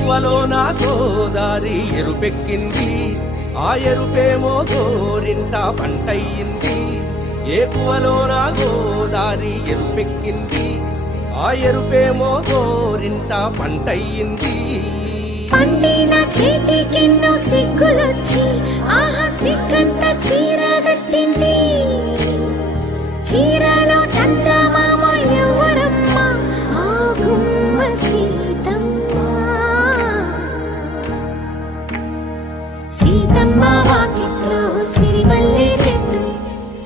ఏకువలో నా గోదారి ఎరుపెక్కింది, ఆ ఎరుపేమో గోరింట పంటయ్యింది. ఏకువలో నా గోదారి ఎరుపెక్కింది, ఆ ఎరుపేమో గోరింట పంటయ్యింది. పండిన చేతికెన్నో సిగ్గులొచ్చి ఆహా సిగ్గంత చీర కట్టింది. చీరలో చందమామ ఎవరమ్మ, ఆ గుమ్మ సీతమ్మ. సీతమ్మ వాకిట్లో సిరిమల్లె చెట్టు,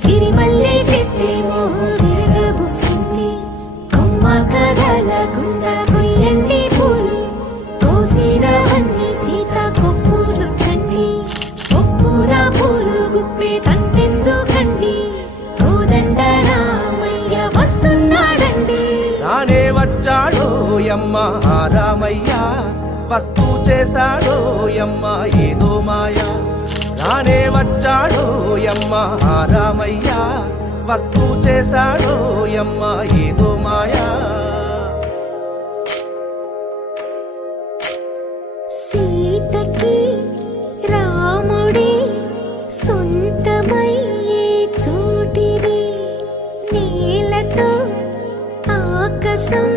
సిరిమల్లె చెట్టేమో తిరగబూసింది. కొమ్మ కదలకుండా కొయ్యండి పూలు, కోసినవన్నీ సీత కొప్పు చుట్టండి. కొప్పున పూలు గుప్పే తంతెందుకండి, కోదండ రామయ్య వస్తున్నాడండి. రానే వచ్చాడో యమ్మ రామయ్య, వస్తూ చేశాడో యమ్మ ఏదో మాయా. రానే వచ్చాడో యమ్మ రామయ్య, వస్తూ చేశాడో యమ్మ ఏదో మాయా. సీతకి రాముడే సొంతమయ్యే చోటిది, నేలతో ఆకాశం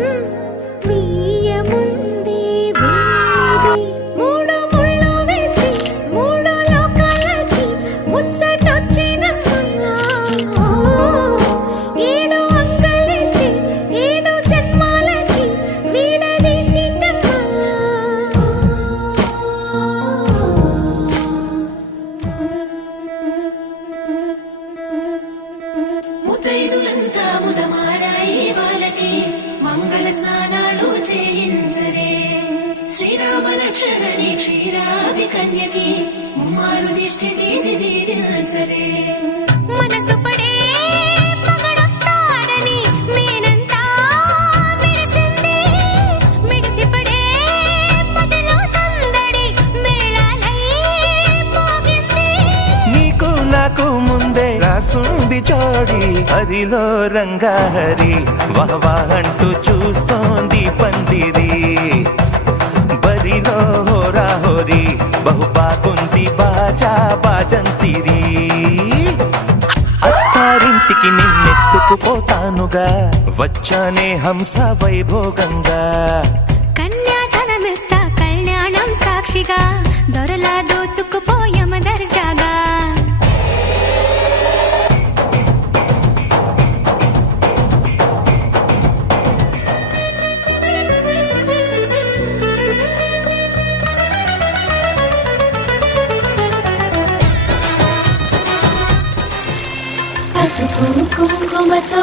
వీయముందే వీడి. మూడు ముళ్ళు వేస్తే మూడు లోకాలకి ముచ్చటొచ్చినమ్మా. ఏడు అంగలేస్తే ఏడు జన్మాలకి వీడదీసిందమ్మా. ముతైదులంతా ముదమారాయి వాళ్ళకి మంగళ స్నానాలు చేయించరే. శ్రీరామ రక్షణని క్షీరాది కన్యకి ముమ్మారు దిష్టి తీసి దీవించరే. మనసు పడే మగడొస్తాడని మేనంతా మెరిసింది, మిడిసిపడే మదిలో సందడి మేళాలై మోగింది. నీకు నాకు ముందే రాసుంది జోడి, హరిలో రంగాహరి వహవా అంటూ చూస్తోంది పందిరి. బరిలో హోరాహోరి బహు బాగుంది బాజా బాజంతిరి. అత్తారింటికి నిన్నెత్తుకుపోతానుగా, వచ్చానే హంస వైభోగంగా. కన్యాధనమిస్తా కళ్యాణం సాక్షిగా, దొరలా దోచుకుపోయమ దర్జాగా. పసుపు కుంకుమతో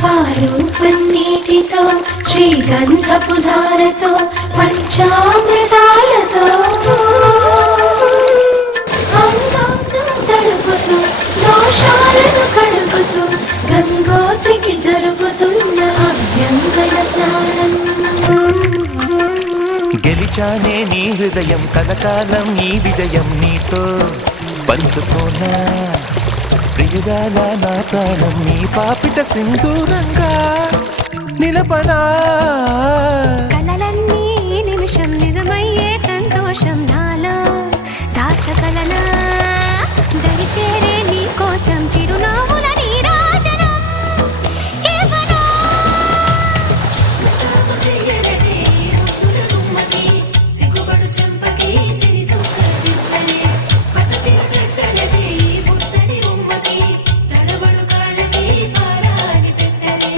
పాలు పన్నీటితో శ్రీగంధపు ధారతో పంచామృతాలతో అంగాంగం తడుపుతూ దోషాలను కడుపుతూ గంగోత్రికి జరుపుతున్న అభ్యంగన స్నానం. గెలిచానే నీ హృదయం కలకాలం ఈ విజయం నీతో పంచుకోనా. ప్రియురాల నా ప్రాణం నీ పాపిట సింధూరంగా నిలపనా. కలలన్నీ నిమిషం నిజమయ్యే సంతోషం నాలో దాచగలనా. దరిచేరే నీ కోసం చిరునవ్వుల నీరాజనం ఇవ్వనా. సాగు చెయ్యలే ముద్దుల గుమ్మకి, సిగ్గుపడు చెంపకి సిరి చూపులే. పట్ట చీర కట్టలే ఈ ముత్తడి ఉమ్మకి, తడబడు కాళ్ళకి పారాని పెట్టలే.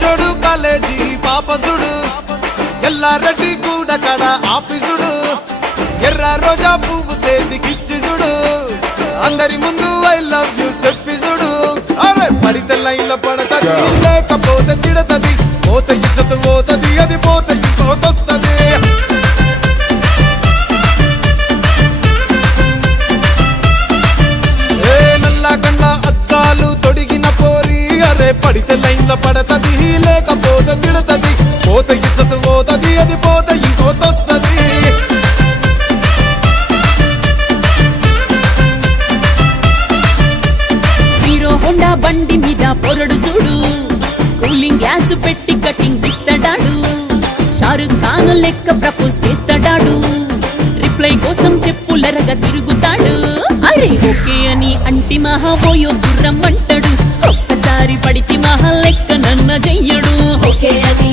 జోడు కాలేజీ పాపసుడు, ఎల్లారెడ్డి కూడా కడ ఆఫీసుడు, ఎర్ర రోజా పువ్వు సేతికిచ్చి చూడు, అందరి ముందు ఐ లవ్ యూ చెప్పి చూడు. అరే పడితే లైన్లో పడతది, లేకపోతే తిడతది, పోత ఇచ్చత పోతది, అది పోత ఇంకోతొస్తది. నల్ల గండ్ల అద్దాలు తొడిగిన పోరి, అరే పడితే లైన్లో పడతది, లేకపోతే తిడతది, పోత ఇచ్చత పోతది, అది పోత ఇంకోతొస్తది. షారుఖ్ ఖాన్ లెక్క ప్రపోజ్ చేస్తాడాడు రిప్లై కోసం చెప్పులరగా తిరుగుతాడు అరే ఓకే అని అంటి మహా పోయో గుర్రం అంటాడు ఒక్కసారి పడితి మహా లెక్క నన్న చెయ్యడు ఒకే అది